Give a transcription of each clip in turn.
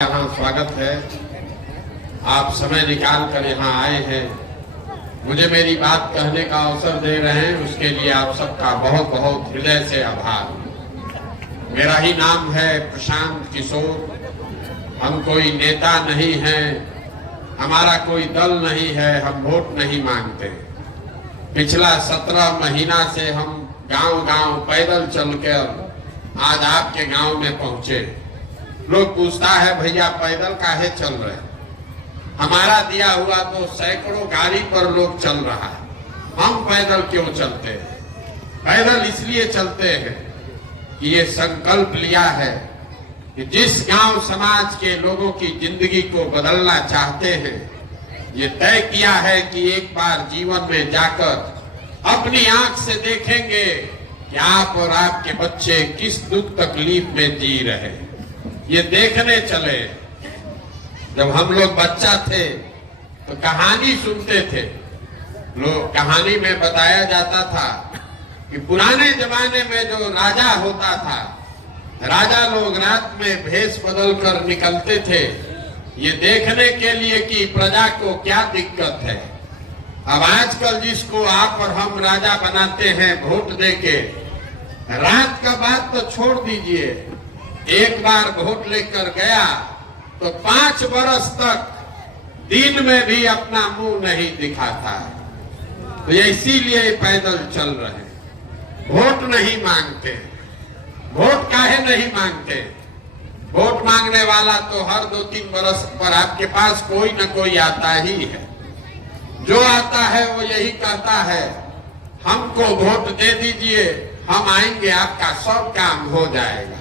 यहाँ स्वागत है। आप समय निकाल कर यहाँ आए हैं, मुझे मेरी बात कहने का अवसर दे रहे हैं, उसके लिए आप सबका बहुत बहुत हृदय से आभार। मेरा ही नाम है प्रशांत किशोर। हम कोई नेता नहीं हैं, हमारा कोई दल नहीं है, हम वोट नहीं मांगते। पिछला 17 महीना से हम गांव-गांव पैदल चलकर आज आपके गांव में पहुंचे। लोग पूछता है भैया पैदल काहे चल रहे? हमारा दिया हुआ तो सैकड़ों गाड़ी पर लोग चल रहा है, हम पैदल क्यों चलते हैं? पैदल इसलिए चलते हैं कि ये संकल्प लिया है कि जिस गांव समाज के लोगों की जिंदगी को बदलना चाहते हैं, ये तय किया है कि एक बार जीवन में जाकर अपनी आंख से देखेंगे कि आप और आपके बच्चे किस दुख तकलीफ में जी रहे हैं। ये देखने चले। जब हम लोग बच्चा थे तो कहानी सुनते थे। लोग कहानी में बताया जाता था कि पुराने जमाने में जो राजा होता था, राजा लोग रात में भेष बदल कर निकलते थे ये देखने के लिए कि प्रजा को क्या दिक्कत है। अब आजकल जिसको आप और हम राजा बनाते हैं वोट देके, रात का बात तो छोड़ दीजिए, एक बार वोट लेकर गया तो 5 बरस तक दिन में भी अपना मुंह नहीं दिखाता है। तो इसीलिए पैदल चल रहे हैं, वोट नहीं मांगते। वोट काहे नहीं मांगते? वोट मांगने वाला तो हर 2-3 बरस पर आपके पास कोई न कोई आता ही है। जो आता है वो यही कहता है हमको वोट दे दीजिए, हम आएंगे, आपका सब काम हो जाएगा।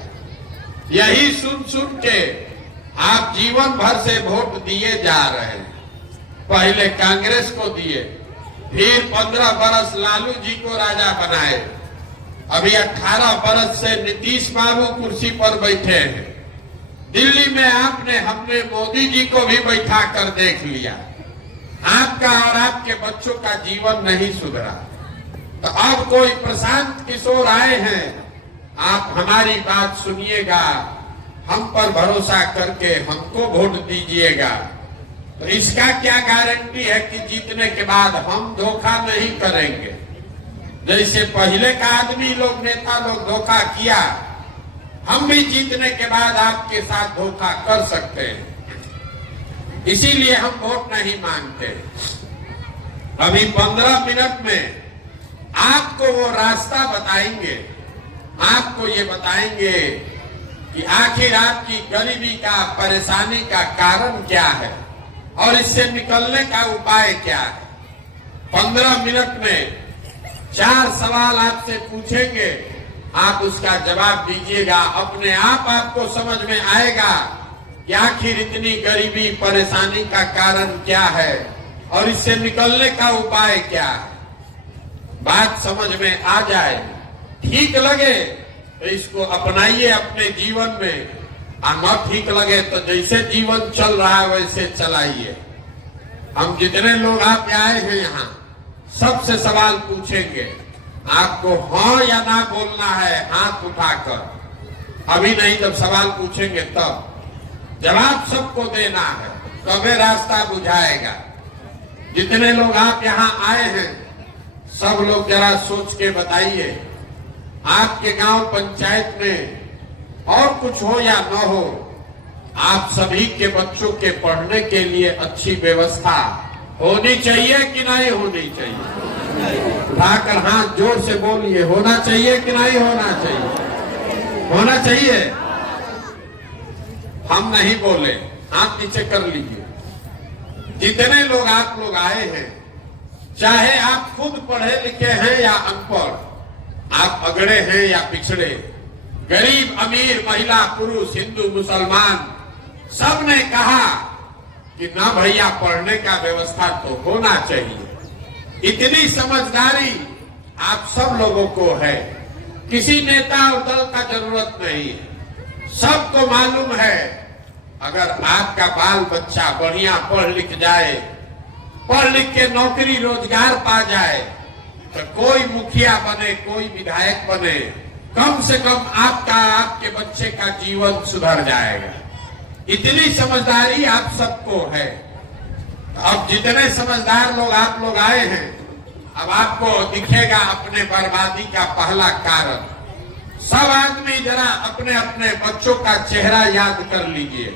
यही सुन सुन के आप जीवन भर से वोट दिए जा रहे हैं। पहले कांग्रेस को दिए, फिर 15 बरस लालू जी को राजा बनाए, अभी 18 बरस से नीतीश बाबू कुर्सी पर बैठे हैं। दिल्ली में हमने मोदी जी को भी बैठा कर देख लिया। आपका और आपके बच्चों का जीवन नहीं सुधरा। तो अब कोई प्रशांत किशोर आए हैं, आप हमारी बात सुनिएगा, हम पर भरोसा करके हमको वोट दीजिएगा। तो इसका क्या गारंटी है कि जीतने के बाद हम धोखा नहीं करेंगे? जैसे पहले का आदमी लोग, नेता लोग धोखा किया, हम भी जीतने के बाद आपके साथ धोखा कर सकते हैं। इसीलिए हम वोट नहीं मांगते। अभी 15 मिनट में आपको वो रास्ता बताएंगे, आपको ये बताएंगे कि आखिर आपकी गरीबी का, परेशानी का कारण क्या है और इससे निकलने का उपाय क्या है। 15 मिनट में 4 सवाल आपसे पूछेंगे, आप उसका जवाब दीजिएगा। अपने आप आपको समझ में आएगा कि आखिर इतनी गरीबी, परेशानी का कारण क्या है और इससे निकलने का उपाय क्या है। बात समझ में आ जाए, ठीक लगे तो इसको अपनाइए अपने जीवन में, और न ठीक लगे तो जैसे जीवन चल रहा है वैसे चलाइए। हम जितने लोग आप आए हैं यहाँ, सबसे सवाल पूछेंगे, आपको हाँ या ना बोलना है हाथ उठाकर। अभी नहीं, जब सवाल पूछेंगे तब जवाब सबको देना है, तबे रास्ता बुझाएगा। जितने लोग आप यहाँ आए हैं सब लोग जरा सोच के बताइए, आपके गांव पंचायत में और कुछ हो या न हो, आप सभी के बच्चों के पढ़ने के लिए अच्छी व्यवस्था होनी चाहिए कि नहीं होनी चाहिए? उठाकर हाथ जोर से बोलिए, होना चाहिए कि नहीं होना चाहिए? होना चाहिए। हम नहीं बोले, हाथ नीचे कर लीजिए। जितने लोग आप लोग आए हैं, चाहे आप खुद पढ़े लिखे हैं या अनपढ़, आप अगड़े हैं या पिछड़े, गरीब अमीर, महिला पुरुष, हिंदू मुसलमान, सब ने कहा कि ना भैया पढ़ने का व्यवस्था तो होना चाहिए। इतनी समझदारी आप सब लोगों को है, किसी नेता और दल का जरूरत नहीं है। सबको मालूम है अगर आपका बाल बच्चा बढ़िया पढ़ लिख जाए, पढ़ लिख के नौकरी रोजगार पा जाए, तो कोई मुखिया बने, कोई विधायक बने, कम से कम आपका, आपके बच्चे का जीवन सुधर जाएगा। इतनी समझदारी आप सबको है। अब जितने समझदार लोग आप लोग आए हैं, अब आपको दिखेगा अपने बर्बादी का पहला कारण। सब आदमी जरा अपने अपने बच्चों का चेहरा याद कर लीजिए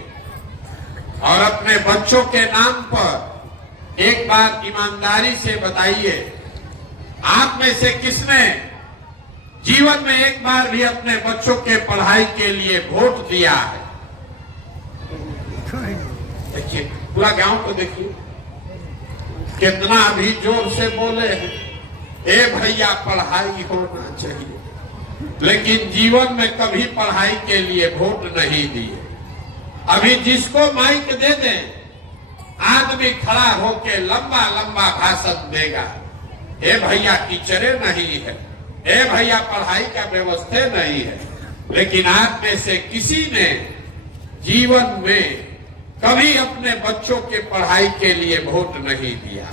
और अपने बच्चों के नाम पर एक बार ईमानदारी से बताइए, आप में से किसने जीवन में एक बार भी अपने बच्चों के पढ़ाई के लिए वोट दिया है? देखिए, पूरा गांव को देखिए कितना अभी जोर से बोले हैं, ए भैया पढ़ाई होना चाहिए, लेकिन जीवन में कभी पढ़ाई के लिए वोट नहीं दिए। अभी जिसको माइक दे दें, आदमी खड़ा होके लंबा लंबा भाषण देगा, ए भैया टीचरे नहीं है, ए भैया पढ़ाई का व्यवस्था नहीं है। लेकिन आप में से किसी ने जीवन में कभी अपने बच्चों के पढ़ाई के लिए वोट नहीं दिया।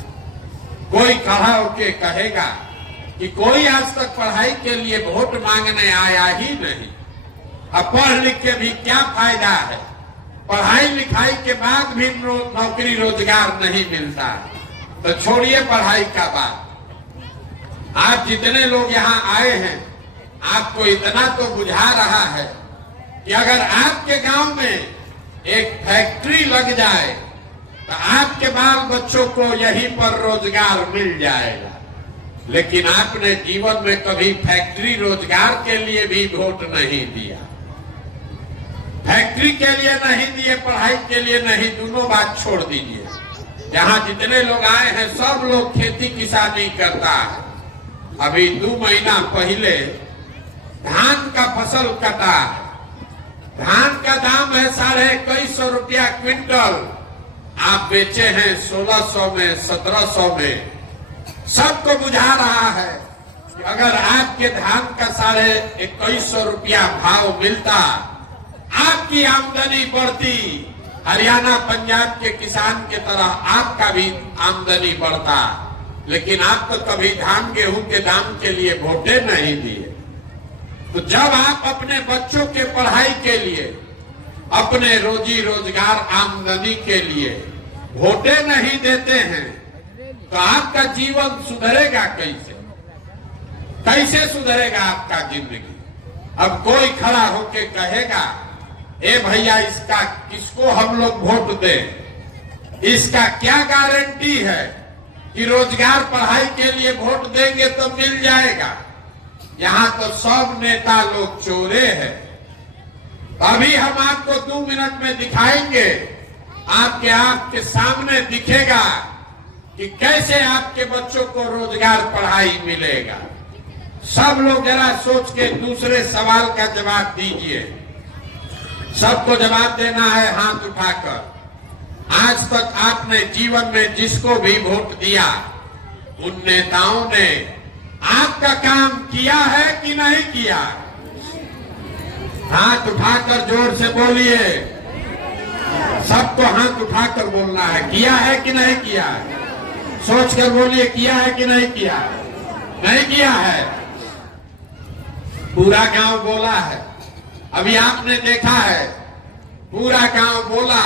कोई खड़ा होके कहेगा कि कोई आज तक पढ़ाई के लिए वोट मांगने आया ही नहीं। अब पढ़ लिख के भी क्या फायदा है? पढ़ाई लिखाई के बाद भी नौकरी रोजगार नहीं मिलता, तो छोड़िए पढ़ाई का बात। आप जितने लोग यहाँ आए हैं, आपको इतना तो बुझा रहा है कि अगर आपके गांव में एक फैक्ट्री लग जाए तो आपके बाल बच्चों को यहीं पर रोजगार मिल जाएगा। लेकिन आपने जीवन में कभी फैक्ट्री रोजगार के लिए भी वोट नहीं दिया। फैक्ट्री के लिए नहीं दिए, पढ़ाई के लिए नहीं, दोनों बात छोड़ दीजिए। यहाँ जितने लोग आए हैं सब लोग खेती किसानी करता है। अभी 2 महीना पहले धान का फसल कटा। धान का दाम है 2150 रुपया क्विंटल, आप बेचे हैं 1600 में, 1700 में। सबको बुझा रहा है कि अगर आपके धान का 2150 रुपया भाव मिलता, आपकी आमदनी बढ़ती, हरियाणा पंजाब के किसान के तरह आपका भी आमदनी बढ़ता। लेकिन आप तो कभी धान गेहूं के दाम के लिए वोटे नहीं दिए। तो जब आप अपने बच्चों के पढ़ाई के लिए, अपने रोजी रोजगार आमदनी के लिए वोटे नहीं देते हैं, तो आपका जीवन सुधरेगा कैसे? कैसे सुधरेगा आपका जिंदगी? अब कोई खड़ा होके कहेगा, ए भैया इसका किसको हम लोग वोट दें? इसका क्या गारंटी है कि रोजगार पढ़ाई के लिए वोट देंगे तो मिल जाएगा? यहाँ तो सब नेता लोग चोरे हैं। अभी हम आपको 2 मिनट में दिखाएंगे, आपके सामने दिखेगा कि कैसे आपके बच्चों को रोजगार पढ़ाई मिलेगा। सब लोग जरा सोच के दूसरे सवाल का जवाब दीजिए। सबको जवाब देना है हाथ उठाकर। आज तक आपने जीवन में जिसको भी वोट दिया, उन नेताओं ने आपका काम किया है कि नहीं किया? हाथ उठाकर जोर से बोलिए। सबको हाथ उठाकर बोलना है, किया है कि नहीं किया? सोचकर बोलिए, किया है कि नहीं किया? नहीं किया है। पूरा गांव बोला है। अभी आपने देखा है, पूरा गांव बोला,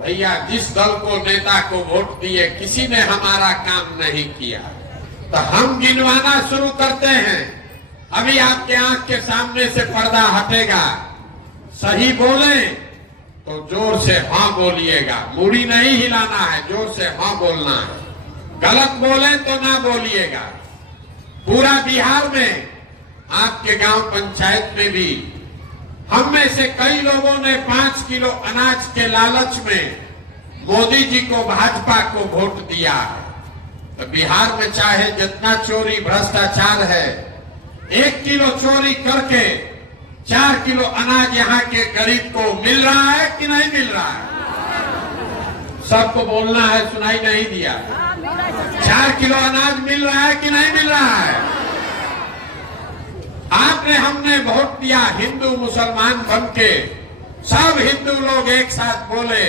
भैया जिस दल को, नेता को वोट दिए, किसी ने हमारा काम नहीं किया। तो हम गिनवाना शुरू करते हैं। अभी आपके आंख के सामने से पर्दा हटेगा। सही बोले तो जोर से हाँ बोलिएगा, मूड़ी नहीं हिलाना है, जोर से हाँ बोलना है। गलत बोले तो ना बोलिएगा। पूरा बिहार में, आपके गांव पंचायत में भी हम में से कई लोगों ने 5 किलो अनाज के लालच में मोदी जी को, भाजपा को वोट दिया है। तो बिहार में चाहे जितना चोरी भ्रष्टाचार है, 1 किलो चोरी करके 4 किलो अनाज यहाँ के गरीब को मिल रहा है कि नहीं मिल रहा है? सबको बोलना है, सुनाई नहीं दिया। 4 किलो अनाज मिल रहा है कि नहीं मिल रहा है? आपने, हमने वोट दिया हिंदू मुसलमान बनके, सब हिंदू लोग एक साथ बोले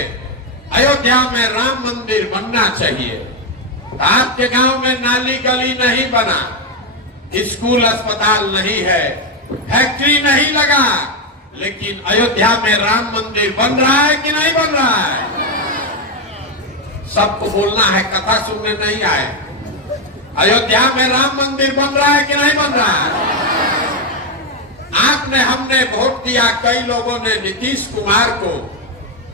अयोध्या में राम मंदिर बनना चाहिए। आपके गांव में नाली गली नहीं बना, स्कूल अस्पताल नहीं है, फैक्ट्री नहीं लगा, लेकिन अयोध्या में राम मंदिर बन रहा है कि नहीं बन रहा है? सबको बोलना है, कथा सुनने नहीं आए। अयोध्या में राम मंदिर बन रहा है कि नहीं बन रहा है? आपने हमने वोट दिया, कई लोगों ने नीतीश कुमार को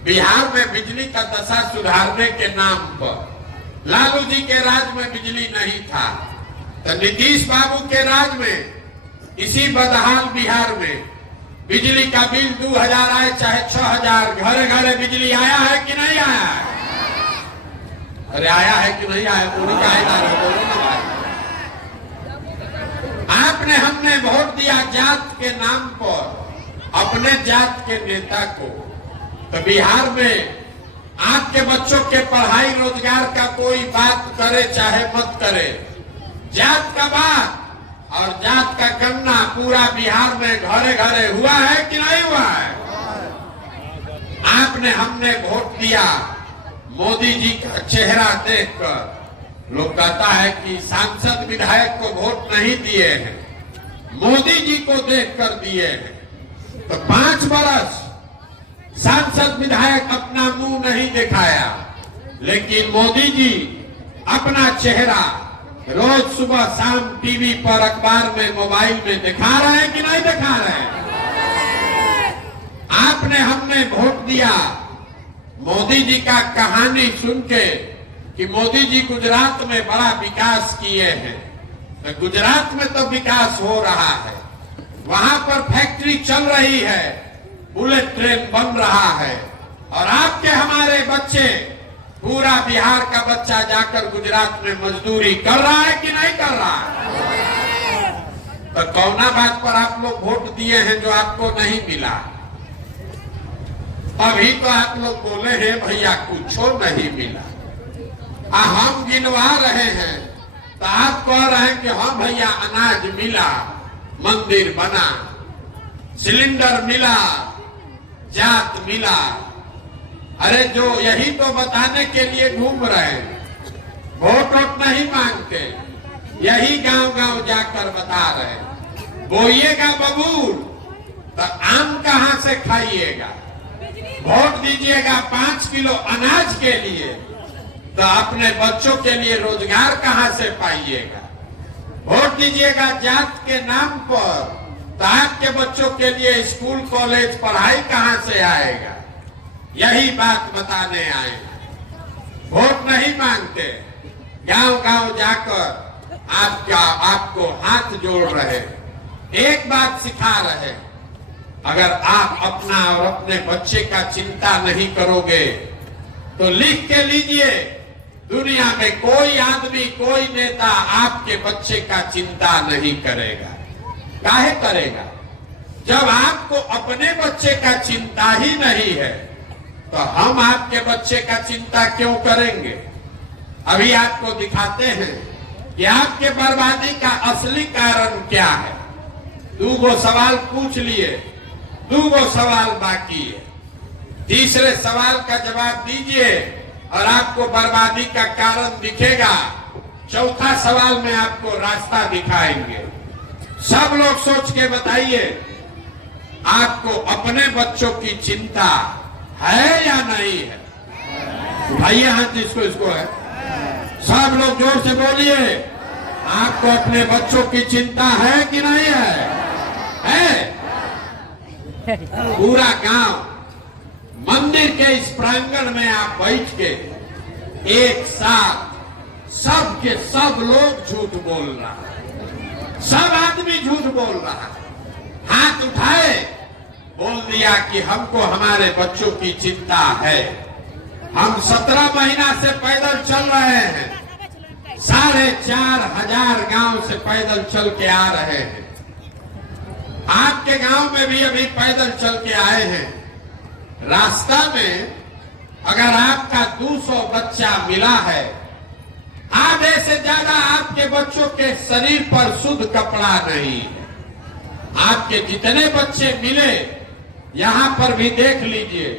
बिहार में बिजली का दशा सुधारने के नाम पर। लालू जी के राज में बिजली नहीं था, तो नीतीश बाबू के राज में इसी बदहाल बिहार में बिजली का बिल 2000 आए चाहे 6000, घरे घरे बिजली आया है कि नहीं आया है? अरे आया है कि नहीं आया? पूरी कायदा बोलो ना भाई। आपने हमने वोट दिया जात के नाम पर अपने जात के नेता को, तो बिहार में आपके बच्चों के पढ़ाई रोजगार का कोई बात करे चाहे मत करे, जात का बात और जात का गन्ना पूरा बिहार में घरे घरे हुआ है कि नहीं हुआ है? आपने हमने वोट दिया, मोदी जी का चेहरा देखकर लोग कहता है कि सांसद विधायक को वोट नहीं दिए हैं, मोदी जी को देखकर दिए हैं। तो 5 बरस सांसद विधायक अपना मुंह नहीं दिखाया, लेकिन मोदी जी अपना चेहरा रोज सुबह शाम टीवी पर, अखबार में, मोबाइल में दिखा रहे हैं कि नहीं दिखा रहे हैं? आपने हमने वोट दिया, मोदी जी का कहानी सुन के कि मोदी जी गुजरात में बड़ा विकास किए हैं, तो गुजरात में तो विकास हो रहा है, वहां पर फैक्ट्री चल रही है, बुलेट ट्रेन बन रहा है, और आपके हमारे बच्चे, पूरा बिहार का बच्चा जाकर गुजरात में मजदूरी कर रहा है कि नहीं कर रहा है? तो कौना बात पर आप लोग वोट दिए हैं जो आपको नहीं मिला? अभी तो आप लोग बोले हैं भैया कुछो नहीं मिला, हम गिनवा रहे हैं तो आप कह रहे हैं कि हाँ भैया अनाज मिला, मंदिर बना, सिलेंडर मिला, जात मिला। अरे जो यही तो बताने के लिए घूम रहे हैं, वोट नहीं मांगते, यही गांव गांव जाकर बता रहे हैं, बोइएगा बबूल तो आम कहां से खाइएगा, वोट दीजिएगा 5 किलो अनाज के लिए तो अपने बच्चों के लिए रोजगार कहां से पाइएगा, वोट दीजिएगा जात के नाम पर तो आपके बच्चों के लिए स्कूल कॉलेज पढ़ाई कहां से आएगा, यही बात बताने आए हैं। वोट नहीं मांगते, गांव गांव जाकर आपको हाथ जोड़ रहे, एक बात सिखा रहे, अगर आप अपना और अपने बच्चे का चिंता नहीं करोगे तो लिख के लीजिए, दुनिया में कोई आदमी, कोई नेता आपके बच्चे का चिंता नहीं करेगा। काहे करेगा? जब आपको अपने बच्चे का चिंता ही नहीं है तो हम आपके बच्चे का चिंता क्यों करेंगे? अभी आपको दिखाते हैं कि आपके बर्बादी का असली कारण क्या है। 2 सवाल पूछ लिए, 2 सवाल बाकी है, तीसरे सवाल का जवाब दीजिए और आपको बर्बादी का कारण दिखेगा। चौथा सवाल में आपको रास्ता दिखाएंगे। सब लोग सोच के बताइए, आपको अपने बच्चों की चिंता है या नहीं है? उठाइए हाथ जिसको इसको है। सब लोग जोर से बोलिए, आपको अपने बच्चों की चिंता है कि नहीं है? है? पूरा गांव मंदिर के इस प्रांगण में आप बैठ के एक साथ सब के सब लोग झूठ बोल रहा है, सब आदमी झूठ बोल रहा है। हाथ उठाए, बोल दिया कि हमको हमारे बच्चों की चिंता है। हम 17 महीना से पैदल चल रहे हैं, 4,500 गांव से पैदल चल के आ रहे हैं। आपके गांव में भी अभी पैदल चल के आए हैं। रास्ता में अगर आपका 200 बच्चा मिला है, आधे से ज्यादा आपके बच्चों के शरीर पर शुद्ध कपड़ा नहीं है। आपके जितने बच्चे मिले, यहां पर भी देख लीजिए,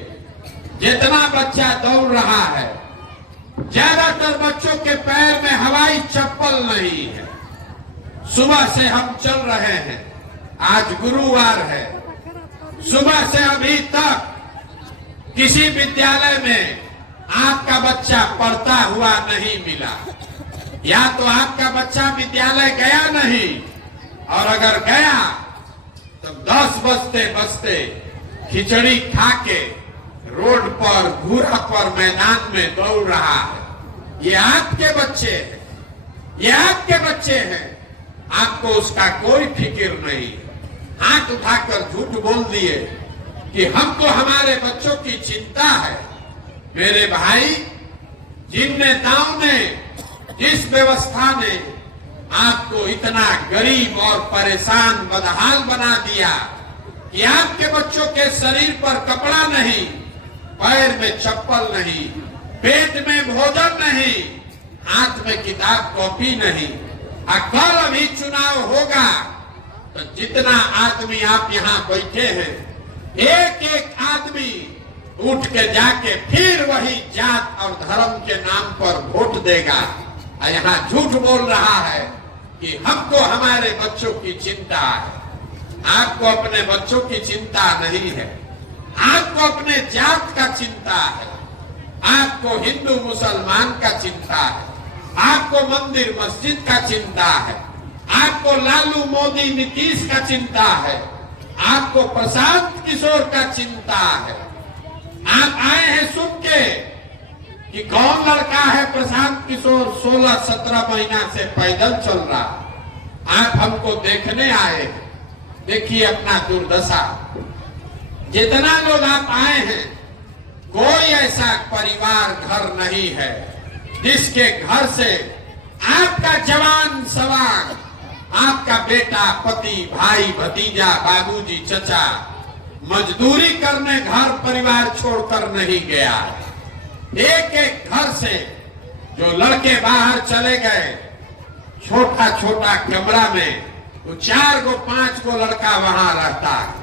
जितना बच्चा दौड़ रहा है, ज्यादातर बच्चों के पैर में हवाई चप्पल नहीं है। सुबह से हम चल रहे हैं, आज गुरुवार है, सुबह से अभी तक किसी विद्यालय में आपका बच्चा पढ़ता हुआ नहीं मिला, या तो आपका बच्चा विद्यालय गया नहीं, और अगर गया तो 10 बजते बजते खिचड़ी खा के रोड पर घूरा पर मैदान में दौड़ रहा है। ये आपके बच्चे हैं, ये आपके बच्चे हैं, आपको उसका कोई फिक्र नहीं। हाथ उठाकर झूठ बोल दिए कि हमको हमारे बच्चों की चिंता है। मेरे भाई, जिन नेताओं ने, जिस व्यवस्था ने आपको इतना गरीब और परेशान बदहाल बना दिया कि आपके बच्चों के शरीर पर कपड़ा नहीं, पैर में चप्पल नहीं, पेट में भोजन नहीं, हाथ में किताब कॉपी नहीं। कल अभी चुनाव होगा तो जितना आदमी आप यहाँ बैठे हैं, एक एक आदमी उठ के जाके फिर वही जात और धर्म के नाम पर वोट देगा। और यहाँ झूठ बोल रहा है कि हमको हमारे बच्चों की चिंता है। आपको अपने बच्चों की चिंता नहीं है, आपको अपने जात का चिंता है, आपको हिंदू मुसलमान का चिंता है, आपको मंदिर मस्जिद का चिंता है, आपको लालू मोदी नीतीश का चिंता है, आपको प्रशांत किशोर का चिंता है। आप आए हैं सुन के कि कौन लड़का है प्रशांत किशोर 16-17 महीना से पैदल चल रहा। आप हमको देखने आए हैं, देखिए अपना दुर्दशा। जितना लोग आप आए हैं, कोई ऐसा परिवार घर नहीं है जिसके घर से आपका जवान सवाल, आपका बेटा, पति, भाई, भतीजा, बाबूजी, चचा मजदूरी करने घर परिवार छोड़कर नहीं गया। एक एक घर से जो लड़के बाहर चले गए, छोटा छोटा कमरा में वो 4 गो 5 गो लड़का वहां रहता है,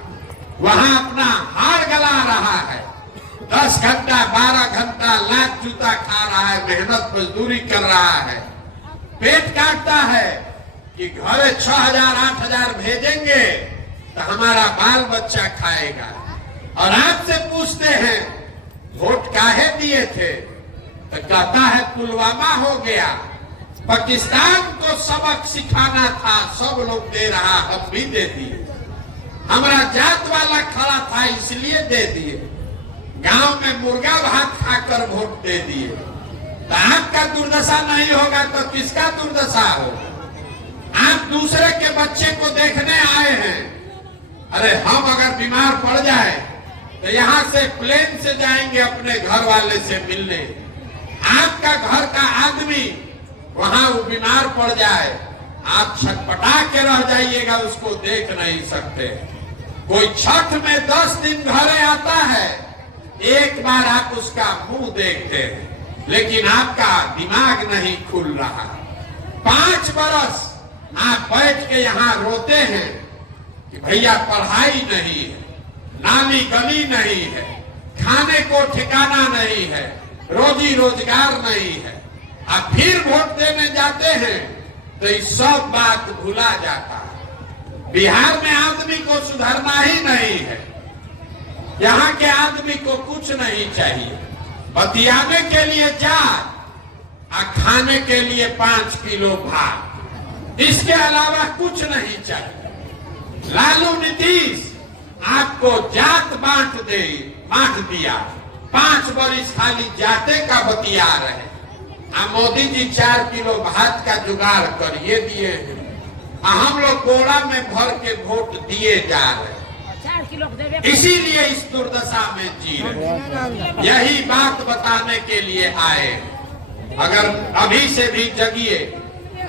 वहां अपना हार गला रहा है, 10 घंटा 12 घंटा लात जूता खा रहा है, मेहनत मजदूरी कर रहा है, पेट काटता है कि घरे 6,000-8,000 भेजेंगे तो हमारा बाल बच्चा खाएगा। और आपसे पूछते हैं वोट काहे दिए थे, तो कहता है पुलवामा हो गया, पाकिस्तान को सबक सिखाना था, सब लोग दे रहा, हम भी दे दिए, हमारा जात वाला खड़ा था इसलिए दे दिए, गांव में मुर्गा भात खाकर वोट दे दिए। तो आपका दुर्दशा नहीं होगा तो किसका दुर्दशा होगा? आप दूसरे के बच्चे को देखने आए हैं। अरे हम अगर बीमार पड़ जाए तो यहाँ से प्लेन से जाएंगे अपने घर वाले से मिलने, आपका घर का आदमी वहां वो बीमार पड़ जाए, आप छटपटा के रह जाइएगा, उसको देख नहीं सकते। कोई छठ में 10 दिन घरे आता है, एक बार आप उसका मुंह देखते हैं, लेकिन आपका दिमाग नहीं खुल रहा। 5 बरस आप बैठ के यहाँ रोते हैं कि भैया पढ़ाई नहीं है, नाली गली नहीं है, खाने को ठिकाना नहीं है, रोजी रोजगार नहीं है। आप फिर वोट देने जाते हैं तो ये सब बात भुला जाता है। बिहार में आदमी को सुधरना ही नहीं है, यहाँ के आदमी को कुछ नहीं चाहिए, बतियाने के लिए जात और खाने के लिए 5 किलो भात, इसके अलावा कुछ नहीं चाहिए। लालू नीतीश आपको जात बांट दिया, 5 बरिस खाली जाते का बतिया रहे। मोदी जी 4 किलो भात का जुगाड़ करिए दिए हैं, हम लोग बोरा में भर के वोट दिए जा रहे, इसीलिए इस दुर्दशा में जी रहे। यही बात बताने के लिए आए। अगर अभी से भी जगिए,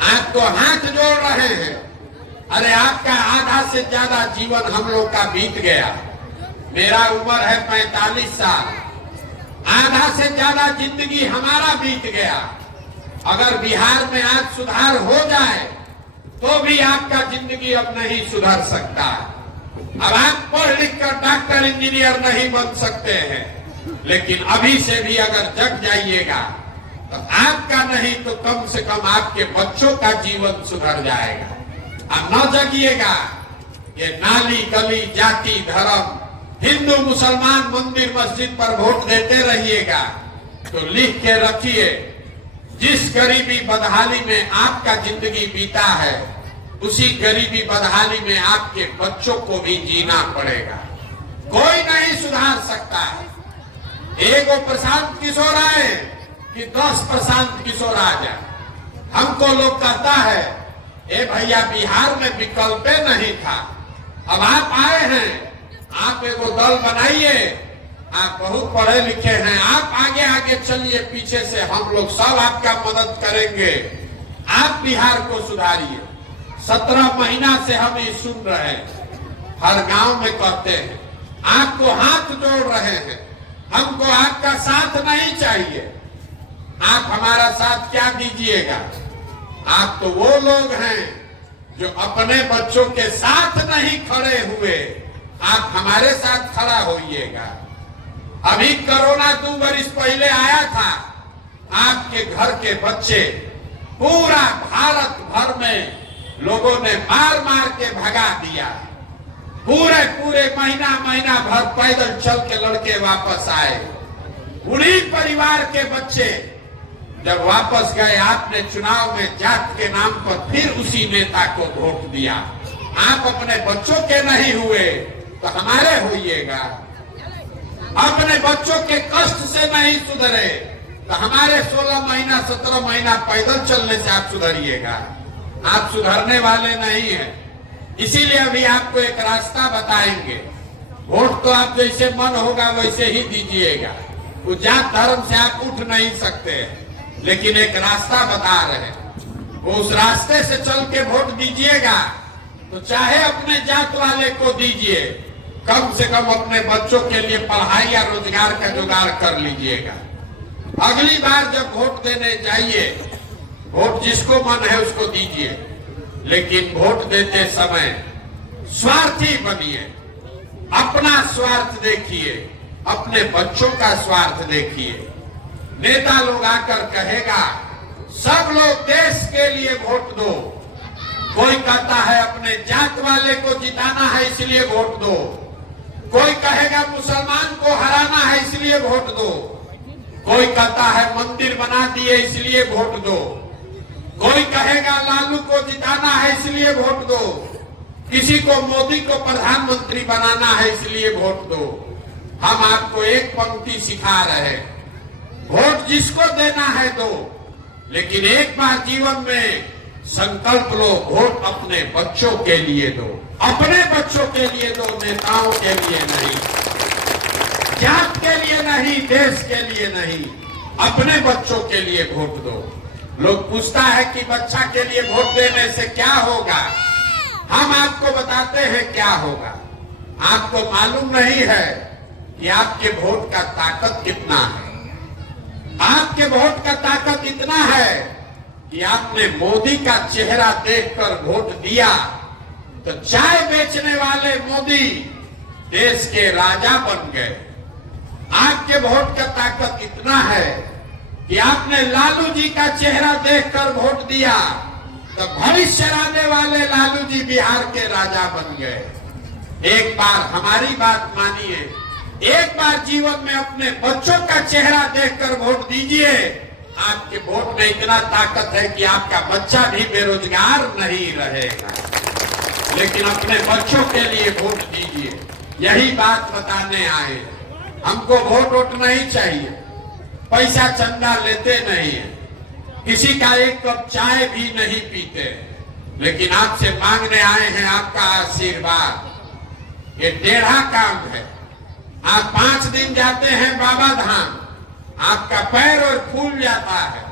आपको हाथ जोड़ रहे हैं। अरे आपका आधा से ज्यादा जीवन हम लोग का बीत गया, मेरा उम्र है 45 साल, आधा से ज्यादा जिंदगी हमारा बीत गया। अगर बिहार में आज सुधार हो जाए तो भी आपका जिंदगी अब नहीं सुधर सकता। अब आप पढ़ लिख कर डॉक्टर इंजीनियर नहीं बन सकते हैं, लेकिन अभी से भी अगर जग जाइएगा तो आपका नहीं तो कम से कम आपके बच्चों का जीवन सुधर जाएगा। अब न जगिएगा, ये नाली गली जाति धर्म हिंदू मुसलमान मंदिर मस्जिद पर वोट देते रहिएगा तो लिख के रखिए, जिस गरीबी बदहाली में आपका जिंदगी बीता है उसी गरीबी बदहाली में आपके बच्चों को भी जीना पड़ेगा। कोई नहीं सुधार सकता है। एगो प्रशांत किशोर आए कि 10 प्रशांत किशोर आ जाए। हमको लोग कहता है ए भैया बिहार में विकल्प नहीं था, अब आप आए हैं, आप एगो दल बनाइए, आप बहुत पढ़े लिखे हैं, आप आगे आगे चलिए, पीछे से हम लोग सब आपका मदद करेंगे, आप बिहार को सुधारिए। 17 महीना से हम ये सुन रहे हैं, हर गांव में कहते हैं, आपको हाथ जोड़ रहे हैं, हमको आपका साथ नहीं चाहिए। आप हमारा साथ क्या दीजिएगा? आप तो वो लोग हैं जो अपने बच्चों के साथ नहीं खड़े हुए, आप हमारे साथ खड़ा होइएगा। अभी कोरोना 2 वर्ष पहले आया था, आपके घर के बच्चे पूरा भारत भर में लोगों ने मार मार के भगा दिया। पूरे महीना भर पैदल चल के लड़के वापस आए। उन्हीं परिवार के बच्चे जब वापस गए, आपने चुनाव में जात के नाम पर फिर उसी नेता को वोट दिया। आप अपने बच्चों के नहीं हुए तो हमारे होइएगा। अपने बच्चों के कष्ट से नहीं सुधरे तो हमारे 16 महीना 17 महीना पैदल चलने से आप सुधरिएगा। आप सुधरने वाले नहीं हैं। इसीलिए अभी आपको एक रास्ता बताएंगे। वोट तो आप जैसे मन होगा वैसे ही दीजिएगा, वो जात धर्म से आप उठ नहीं सकते, लेकिन एक रास्ता बता रहे हैं, वो उस रास्ते से चल के वोट दीजिएगा तो चाहे अपने जात वाले को दीजिए, कम से कम अपने बच्चों के लिए पढ़ाई या रोजगार का जुगाड़ कर लीजिएगा। अगली बार जब वोट देने जाइए, वोट जिसको मन है उसको दीजिए, लेकिन वोट देते समय स्वार्थी बनिए। अपना स्वार्थ देखिए, अपने बच्चों का स्वार्थ देखिए। नेता लोग आकर कहेगा सब लोग देश के लिए वोट दो, कोई कहता है अपने जात वाले को जिताना है इसलिए वोट दो, कोई कहेगा मुसलमान को हराना है इसलिए वोट दो, कोई कहता है मंदिर बना दिए इसलिए वोट दो, कोई कहेगा लालू को जिताना है इसलिए वोट दो, किसी को मोदी को प्रधानमंत्री बनाना है इसलिए वोट दो। हम आपको एक पंक्ति सिखा रहे हैं, वोट जिसको देना है दो, लेकिन एक बार जीवन में संकल्प लो, वोट अपने बच्चों के लिए दो, अपने बच्चों के लिए दो, नेताओं के लिए नहीं, जात के लिए नहीं, देश के लिए नहीं, अपने बच्चों के लिए वोट दो। लोग पूछता है कि बच्चा के लिए वोट देने से क्या होगा? हम आपको बताते हैं क्या होगा। आपको मालूम नहीं है कि आपके वोट का ताकत कितना है। आपके वोट का ताकत इतना है कि आपने मोदी का चेहरा देखकर वोट दिया तो चाय बेचने वाले मोदी देश के राजा बन गए। आपके वोट का ताकत इतना है कि आपने लालू जी का चेहरा देखकर वोट दिया तो भविष्य आने वाले लालू जी बिहार के राजा बन गए। एक बार हमारी बात मानिए, एक बार जीवन में अपने बच्चों का चेहरा देखकर वोट दीजिए। आपके वोट में इतना ताकत है कि आपका बच्चा भी बेरोजगार नहीं रहेगा। लेकिन अपने बच्चों के लिए वोट दीजिए, यही बात बताने आए। हमको वोट नहीं चाहिए, पैसा चंदा लेते नहीं है, किसी का एक कप चाय भी नहीं पीते, लेकिन आपसे मांगने आए हैं आपका आशीर्वाद। ये टेढ़ा काम है। आप 5 दिन जाते हैं बाबा धाम, आपका पैर और फूल जाता है।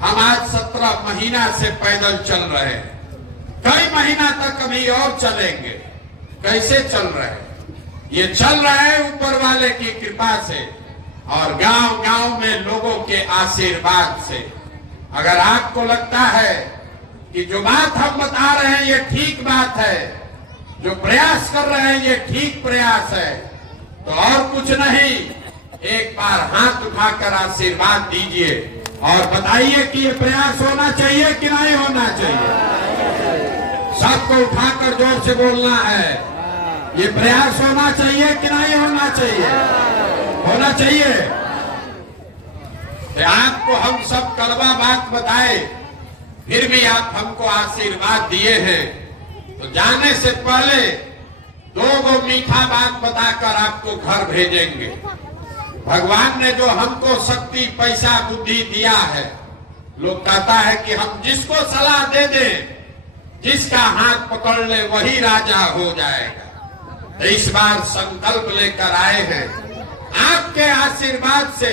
हम आज 17 महीना से पैदल चल रहे हैं, कई महीना तक अभी और चलेंगे। कैसे चल रहे हैं? ये चल रहे हैं ऊपर वाले की कृपा से और गांव गांव में लोगों के आशीर्वाद से। अगर आपको लगता है कि जो बात हम बता रहे हैं ये ठीक बात है, जो प्रयास कर रहे हैं ये ठीक प्रयास है, तो और कुछ नहीं, एक बार हाथ उठाकर आशीर्वाद दीजिए और बताइए कि ये प्रयास होना चाहिए कि नहीं होना चाहिए। सबको उठाकर जोर से बोलना है, ये प्रयास होना चाहिए कि नहीं होना चाहिए? होना चाहिए। तो आपको हम सब कड़वा बात बताए, फिर भी आप हमको आशीर्वाद दिए हैं, तो जाने से पहले 2 मीठा बात बताकर आपको घर भेजेंगे। भगवान ने जो हमको शक्ति, पैसा, बुद्धि दिया है, लोग कहता है कि हम जिसको सलाह दे दें, जिसका हाथ पकड़ ले वही राजा हो जाएगा। तो इस बार संकल्प लेकर आए हैं, आपके आशीर्वाद से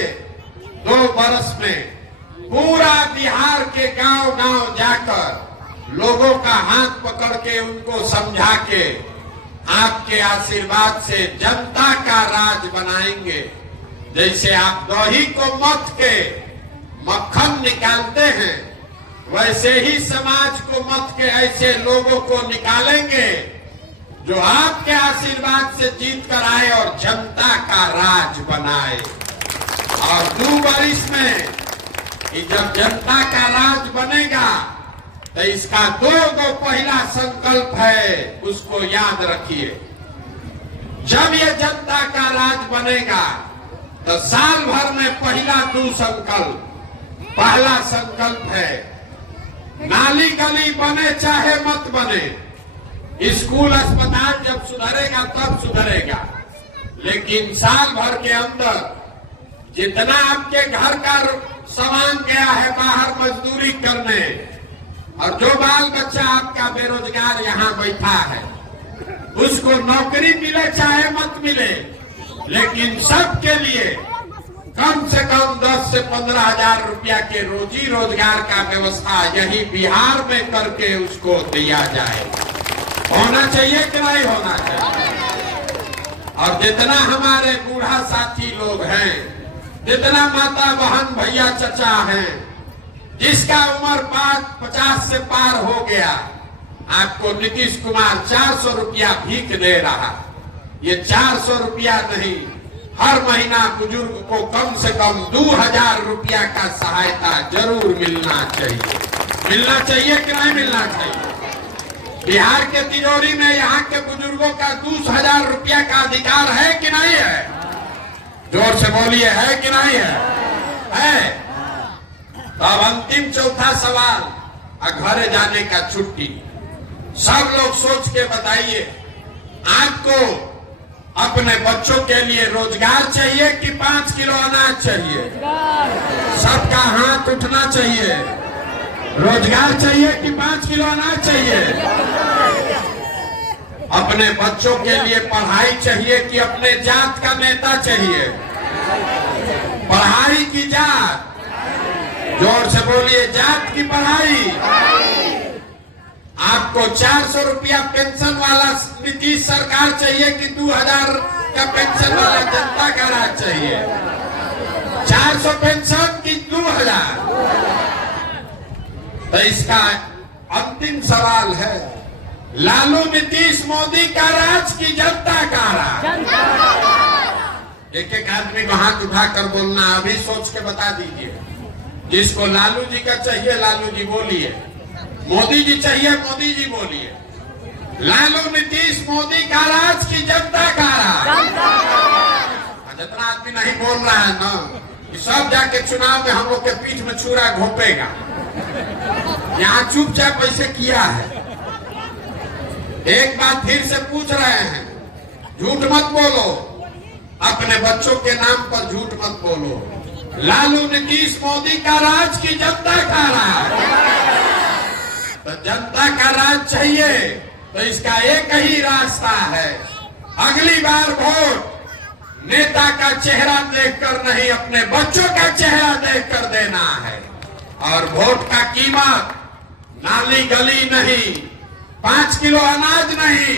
2 वर्ष में पूरा बिहार के गांव-गांव जाकर लोगों का हाथ पकड़ के उनको समझा के आपके आशीर्वाद से जनता का राज बनाएंगे। जैसे आप दही को मथ के मक्खन निकालते हैं, वैसे ही समाज को मत के ऐसे लोगों को निकालेंगे जो आपके आशीर्वाद से जीत कर आए और जनता का राज बनाए। और 2 वर्ष में जब जनता का राज बनेगा तो इसका 2 पहला संकल्प है, उसको याद रखिए। जब ये जनता का राज बनेगा तो साल भर में पहला 2 संकल्प। पहला संकल्प है, नाली गली बने चाहे मत बने, स्कूल अस्पताल जब सुधरेगा तब सुधरेगा, लेकिन साल भर के अंदर जितना आपके घर का सामान गया है बाहर मजदूरी करने, और जो बाल बच्चा आपका बेरोजगार यहाँ बैठा है, उसको नौकरी मिले चाहे मत मिले, लेकिन सबके लिए कम से कम 10 से 15 हजार रुपया के रोजी रोजगार का व्यवस्था यही बिहार में करके उसको दिया जाए। होना चाहिए कि नहीं होना चाहिए? और जितना हमारे बूढ़ा साथी लोग हैं, जितना माता बहन भैया चचा हैं, जिसका उम्र 50 से पार हो गया, आपको नीतीश कुमार 400 रुपया भीख दे रहा। ये 400 रुपया नहीं, हर महीना बुजुर्ग को कम से कम 2000 रुपया का सहायता जरूर मिलना चाहिए। मिलना चाहिए कि नहीं मिलना चाहिए? बिहार के तिजोरी में यहाँ के बुजुर्गों का 2000 रुपया का अधिकार है कि नहीं है? जोर से बोलिए, है कि नहीं है? है। तो अब अंतिम चौथा सवाल, घरे जाने का छुट्टी। सब लोग सोच के बताइए, आपको अपने बच्चों के लिए रोजगार चाहिए कि 5 किलो अनाज चाहिए? सबका हाथ उठना चाहिए। रोजगार चाहिए कि 5 किलो अनाज चाहिए? अपने बच्चों के लिए पढ़ाई चाहिए कि अपने जात का नेता चाहिए? पढ़ाई की जात, जोर से बोलिए, जात की पढ़ाई। आपको 400 रुपया पेंशन वाला नीतीश सरकार चाहिए कि 2000 का पेंशन वाला जनता का राज चाहिए? 400 पेंशन की 2000? तो इसका अंतिम सवाल है, लालू नीतीश मोदी का राज की जनता का राज? एक एक आदमी को हाथ उठाकर बोलना, अभी सोच के बता दीजिए। जिसको लालू जी का चाहिए लालू जी बोलिए, मोदी जी चाहिए मोदी जी बोलिए। लालू नीतीश मोदी का राज की जनता का राज? जितना आदमी नहीं बोल रहा है ना, कि सब जाके चुनाव में हम लोग के पीठ में छुरा घोपेगा। यहाँ चुपचाप ऐसे किया है। एक बात फिर से पूछ रहे हैं, झूठ मत बोलो, अपने बच्चों के नाम पर झूठ मत बोलो। लालू नीतीश मोदी का राज की जनता का राज? तो जनता का राज चाहिए तो इसका एक ही रास्ता है, अगली बार वोट नेता का चेहरा देखकर नहीं, अपने बच्चों का चेहरा देखकर देना है। और वोट का कीमत नाली गली नहीं, 5 किलो अनाज नहीं,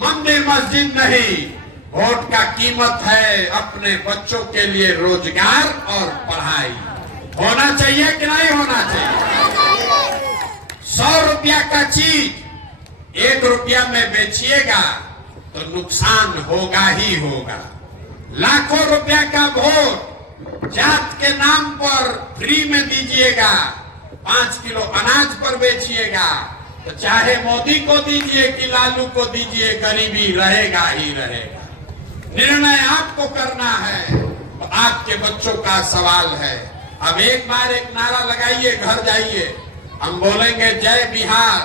मंदिर मस्जिद नहीं, वोट का कीमत है अपने बच्चों के लिए रोजगार और पढ़ाई। होना चाहिए कि नहीं होना चाहिए? 100 रुपया का चीज 1 रुपया में बेचिएगा तो नुकसान होगा ही होगा। लाखों रुपया का वोट जात के नाम पर फ्री में दीजिएगा, 5 किलो अनाज पर बेचिएगा तो चाहे मोदी को दीजिए कि लालू को दीजिए, गरीबी रहेगा ही रहेगा। निर्णय आपको करना है, तो आपके बच्चों का सवाल है। अब एक बार एक नारा लगाइए, घर जाइए, हम बोलेंगे जय बिहार,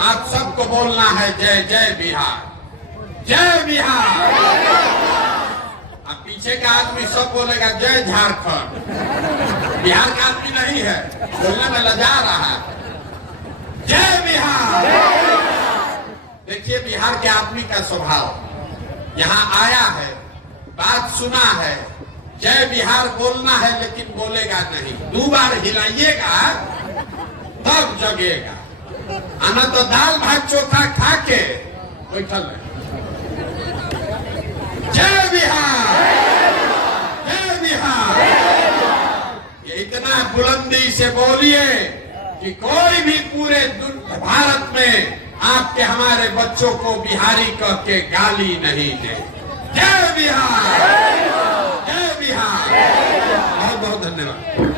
आप सबको बोलना है जय जय बिहार, जय बिहार। अब पीछे का आदमी सब बोलेगा जय झारखंड, बिहार का आदमी नहीं है, बोलने में लजा रहा है। जय बिहार। देखिए बिहार के आदमी का स्वभाव, यहाँ आया है, बात सुना है, जय बिहार बोलना है, लेकिन बोलेगा नहीं। 2 बार हिलाइएगा तब जगेगा, आना तो दाल भात चोखा खा के बैठल है। जय बिहार, जय बिहार। ये इतना बुलंदी से बोलिए कि कोई भी पूरे भारत में आपके हमारे बच्चों को बिहारी कह के गाली नहीं दे। जय बिहार, जय बिहार। बहुत बहुत धन्यवाद।